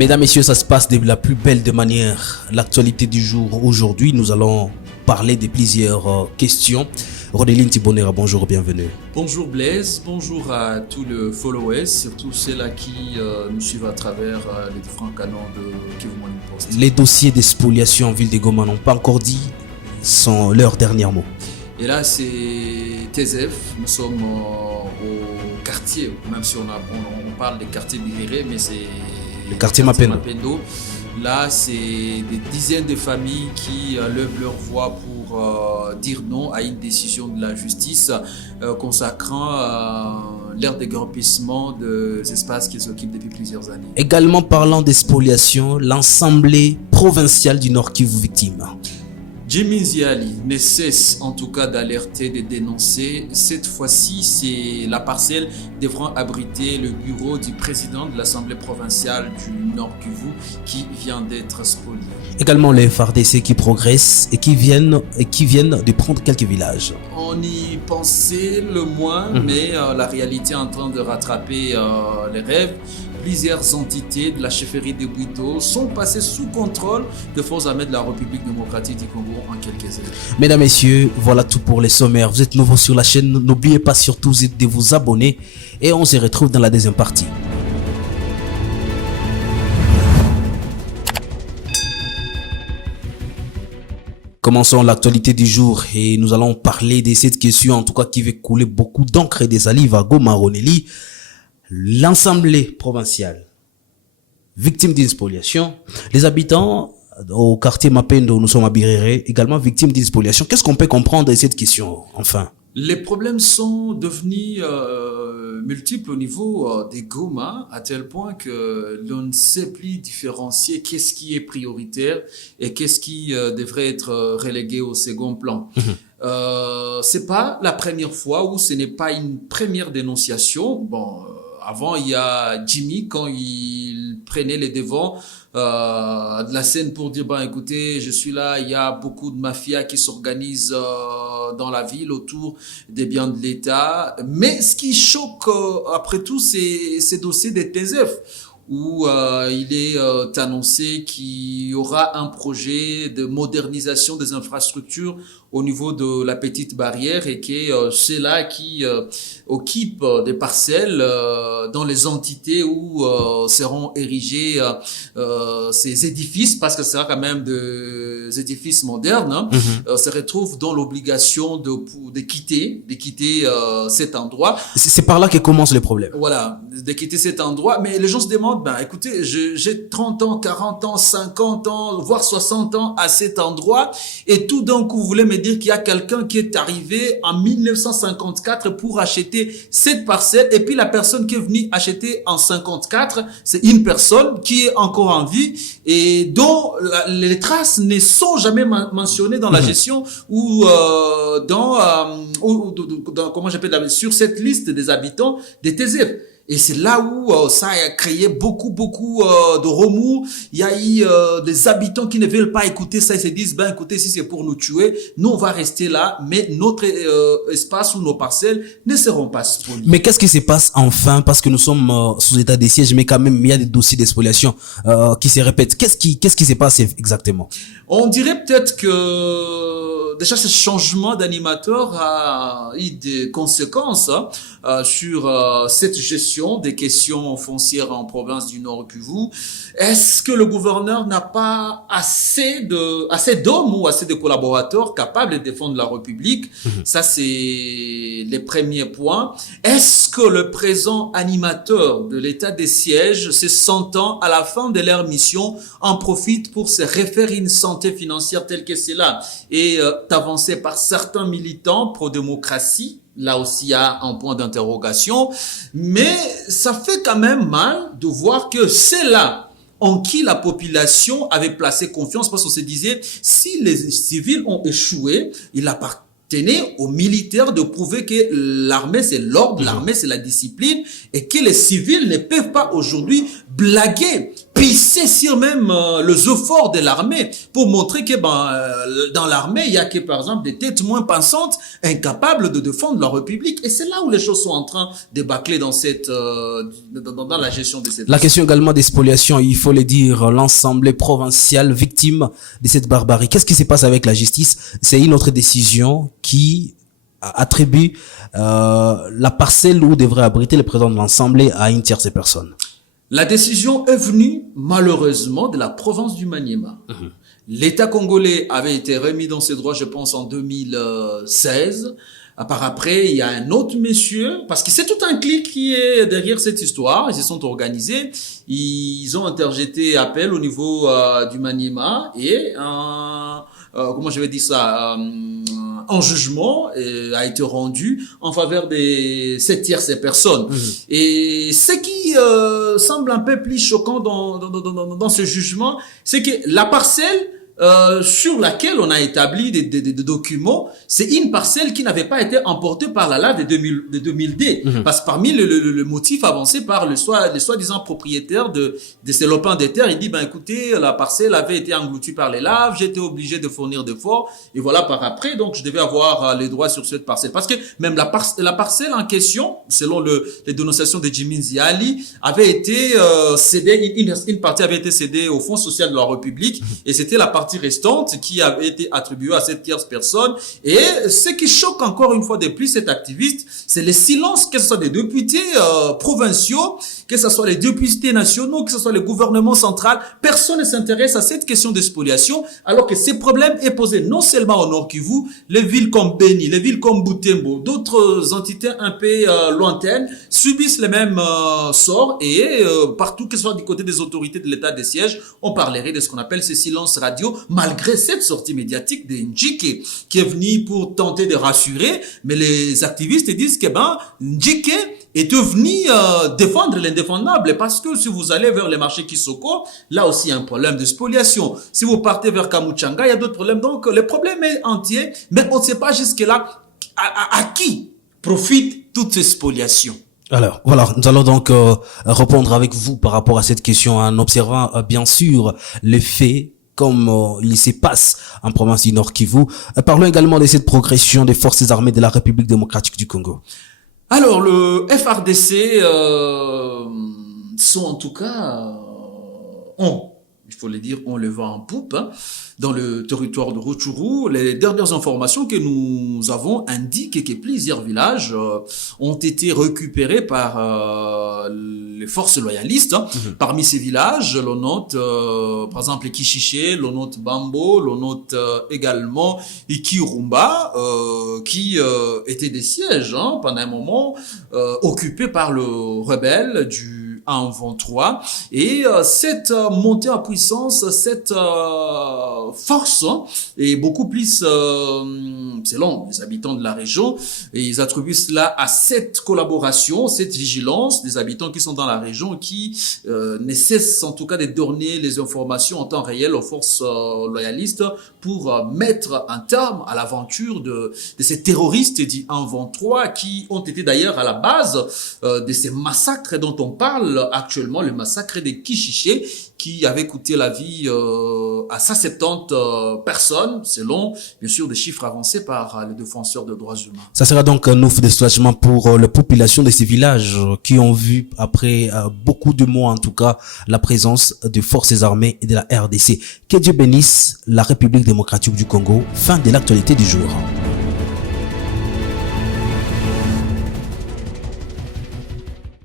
Mesdames, Messieurs, ça se passe de la plus belle des manières. L'actualité du jour, aujourd'hui, nous allons parler de plusieurs questions. Rodeline Tibonera, bonjour, bienvenue. Bonjour Blaise, bonjour à tous les followers, surtout ceux-là qui nous suivent à travers les différents canaux de Kivu Morning Post. Les dossiers de spoliation en ville de Goma n'ont pas encore dit leur dernier mot. Et là, c'est TZF, nous sommes au quartier, même si on parle des quartiers Bigéré, mais c'est le quartier Mapendo. Là, c'est des dizaines de familles qui lèvent leur voix pour dire non à une décision de la justice consacrant l'ère de déguerpissement des espaces qu'ils occupent depuis plusieurs années. Également parlant des spoliations, l'Assemblée provinciale du Nord Kivu victime. Jimmy Ziali ne cesse en tout cas d'alerter, de dénoncer. Cette fois-ci, c'est la parcelle devant abriter le bureau du président de l'Assemblée provinciale du Nord Kivu qui vient d'être spolié. Également les FARDC qui progressent et qui viennent de prendre quelques villages. On y pensait le moins, mais la réalité est en train de rattraper les rêves. Plusieurs entités de la chefferie de Bouito sont passées sous contrôle de forces armées de la République démocratique du Congo en quelques années. Mesdames, Messieurs, voilà tout pour les sommaires. Vous êtes nouveaux sur la chaîne, n'oubliez pas surtout de vous abonner et on se retrouve dans la deuxième partie. Commençons l'actualité du jour et nous allons parler de cette question en tout cas qui va couler beaucoup d'encre et des salives à Goma Roneli. L'Assemblée provinciale, victime d'une spoliation. Les habitants au quartier Mapendo, où nous sommes à Birere, également victimes d'une spoliation. Qu'est-ce qu'on peut comprendre de cette question, enfin? Les problèmes sont devenus multiples au niveau des Goma, à tel point que l'on ne sait plus différencier qu'est-ce qui est prioritaire et qu'est-ce qui devrait être relégué au second plan. C'est pas la première fois ou ce n'est pas une première dénonciation. Bon, avant, il y a Jimmy, quand il prenait les devants de la scène pour dire, écoutez, je suis là, il y a beaucoup de mafias qui s'organisent dans la ville autour des biens de l'État. Mais ce qui choque, après tout, c'est ces dossiers des TZF, où il est annoncé qu'il y aura un projet de modernisation des infrastructures au niveau de la petite barrière et que c'est là qui occupe des parcelles dans les entités où seront érigés ces édifices, parce que ce sera quand même des édifices modernes, se retrouvent dans l'obligation de quitter cet endroit. C'est par là que commence le problème. Voilà, de quitter cet endroit. Mais les gens se demandent, écoutez, j'ai 30 ans, 40 ans, 50 ans, voire 60 ans à cet endroit, et tout d'un coup, vous voulez me dire qu'il y a quelqu'un qui est arrivé en 1954 pour acheter cette parcelle, et puis la personne qui est venue acheter en 54, c'est une personne qui est encore en vie et dont les traces ne sont jamais mentionnées dans la gestion ou comment j'appelle, sur cette liste des habitants des TZF. Et c'est là où ça a créé beaucoup de remous. Il y a eu des habitants qui ne veulent pas écouter ça. Ils se disent, écoutez, si c'est pour nous tuer, nous on va rester là, mais notre espace ou nos parcelles ne seront pas spoliées. Mais qu'est-ce qui se passe enfin? Parce que nous sommes sous état de siège, mais quand même il y a des dossiers d'expoliation qui se répètent. Qu'est-ce qui se passe exactement? On dirait peut-être que déjà ce changement d'animateur a eu des conséquences sur cette gestion des questions foncières en province du Nord Kivu. Est-ce que le gouverneur n'a pas assez d'hommes ou assez de collaborateurs capables de défendre la République? Ça, c'est les premiers points. Est-ce que le présent animateur de l'état des sièges, se sentant à la fin de leur mission, en profite pour se refaire une santé financière telle que cela est avancée par certains militants pro-démocratie? Là aussi, il y a un point d'interrogation. Mais ça fait quand même mal de voir que c'est là en qui la population avait placé confiance, parce qu'on se disait, si les civils ont échoué, il appartenait aux militaires de prouver que l'armée c'est l'ordre, l'armée c'est la discipline, et que les civils ne peuvent pas aujourd'hui blaguer pisser sur même les efforts de l'armée pour montrer que dans l'armée, il y a que, par exemple, des têtes moins pensantes, incapables de défendre la République. Et c'est là où les choses sont en train de bâcler dans la gestion de cette... La question également des spoliations, il faut le dire, l'Assemblée provinciale victime de cette barbarie. Qu'est-ce qui se passe avec la justice? C'est une autre décision qui attribue la parcelle où devrait abriter le président de l'Assemblée à une tierce personne. La décision est venue, malheureusement, de la province du Maniema. L'État congolais avait été remis dans ses droits, je pense, en 2016. Par après, il y a un autre monsieur, parce que c'est tout un clic qui est derrière cette histoire. Ils se sont organisés. Ils ont interjeté appel au niveau du Maniema et comment je vais dire ça, un jugement a été rendu en faveur de cette tierce personne. Et ce qui semble un peu plus choquant dans ce jugement, c'est que la parcelle sur laquelle on a établi des documents, c'est une parcelle qui n'avait pas été emportée par la lave de 2000D. Parce que parmi le motif avancé par le soi-disant propriétaire de ces lopins de terre, il dit, écoutez, la parcelle avait été engloutie par les laves, j'étais obligé de fournir des forts, et voilà, par après, donc je devais avoir les droits sur cette parcelle. Parce que même la parcelle en question, selon les dénonciations de Jimmy Ziali, avait été cédée, une partie avait été cédée au Fonds social de la République, et c'était la partie restante qui avait été attribuée à cette tierce personne. Et ce qui choque encore une fois de plus cet activiste, c'est le silence, que ce soit des députés provinciaux, que ce soit les députés nationaux, que ce soit le gouvernement central. Personne ne s'intéresse à cette question de spoliation, alors que ce problème est posé non seulement au Nord Kivu, les villes comme Beni, les villes comme Butembo, d'autres entités un peu lointaines subissent les mêmes sorts, et partout, que ce soit du côté des autorités de l'état des sièges, on parlerait de ce qu'on appelle ce silence radio, malgré cette sortie médiatique de Ndjike, qui est venu pour tenter de rassurer, mais les activistes disent que Ndjike est venu défendre l'indéfendable, parce que si vous allez vers les marchés Kisoko, là aussi il y a un problème de spoliation. Si vous partez vers Kamuchanga, il y a d'autres problèmes. Donc le problème est entier, mais on ne sait pas jusque-là à qui profite toute ces spoliations. Alors, voilà, nous allons donc répondre avec vous par rapport à cette question en observant bien sûr les faits comme il se passe en province du Nord Kivu. Parlons également de cette progression des forces armées de la République démocratique du Congo. Alors, le FRDC sont en tout cas, il faut le dire, on le vent en poupe, dans le territoire de Rutshuru. Les dernières informations que nous avons indiquent que plusieurs villages ont été récupérés par les forces loyalistes. Parmi ces villages, l'on note par exemple Kishiché, l'on note Bambo, l'on note également Ikirumba, qui étaient des sièges pendant un moment, occupés par le rebelle du M23. Et cette montée en puissance, cette force est beaucoup plus, selon les habitants de la région, et ils attribuent cela à cette collaboration, cette vigilance des habitants qui sont dans la région, qui ne cessent en tout cas de donner les informations en temps réel aux forces loyalistes pour mettre un terme à l'aventure de ces terroristes du M23, qui ont été d'ailleurs à la base de ces massacres dont on parle actuellement, le massacre de Kishiché, qui avait coûté la vie à 170 personnes, selon, bien sûr, des chiffres avancés par les défenseurs des droits humains. Ça sera donc un ouf de soulagement pour les populations de ces villages qui ont vu, après beaucoup de mois en tout cas, la présence des forces armées et de la RDC. Que Dieu bénisse la République démocratique du Congo. Fin de l'actualité du jour.